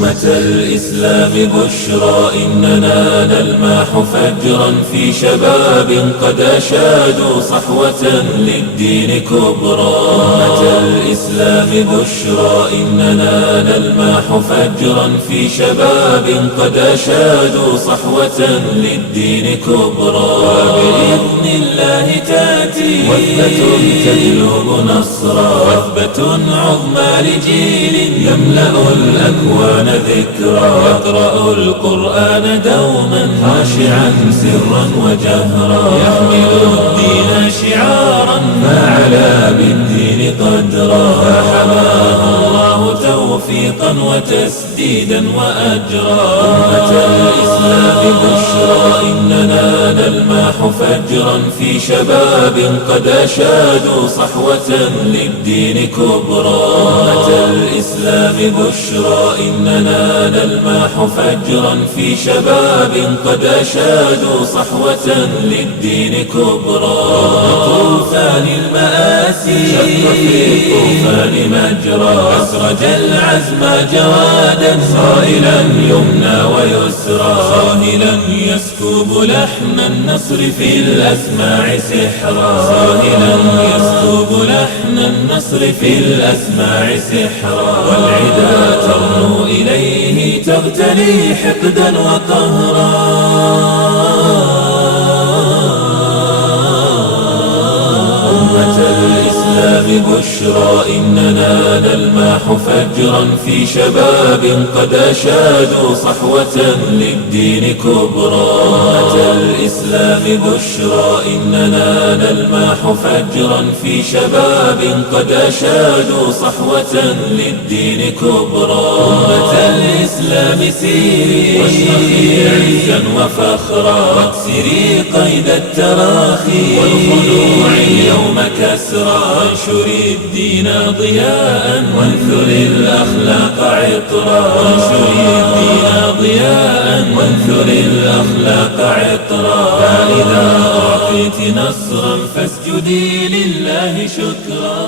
أمة الإسلام بشرى إننا نلمح فجرا في شباب قد أشادوا صحوة للدين كبرى. أمة الإسلام بشرى إننا نلمح فجرا في شباب قد أشادوا صحوة للدين كبرى. وبإذن الله تأتي وثبة تجلب نصرا، وثبة عظمى لجيل يملأ الأكوان ذكرا، يقرأ القرآن دوما خاشعا سرا وجهرا، يحمل الدين شعارا فعلى بالدين قدرا، فحماه الله توفيقا وتسديدا وأجرا. أمة الإسلام بشرى إننا نلمح فجرا في شباب قد أشادوا صحوة للدين كبرى. أمة الإسلام بشرى إننا نلمح فجرا في شباب قد أشادوا صحوة للدين كبرى. طوفان المآسي شق في الطوفان مجرى، أسرج العزم جوادا صائلا يمنى ويسرى، صاهلا يسكب لحن النصر في الأسماع سحرا، صاهلا يسكب لحن النصر في الأسماع سحرا، والعدا ترنو إليه تغتلي حقدا وقهرا. أمة الإسلام بشرى إننا نلمح فجرا في شباب قد أشادوا صحوة للدين كبرى. أمة الإسلام بشرى إننا نلمح فجرا في شباب قد أشادوا صحوة للدين كبرى. أمة الإسلام سيري واشرخي عزا وفخرا، واكسري قيد التراخي والخنوع اليوم كسرى، وانشري الدين ضياء وانثري الأخلاق عطرا، وانشري الدين ضياء وانثري الأخلاق عطرا. فإذا أعطيت نصرا فاسجدي لله شكرا.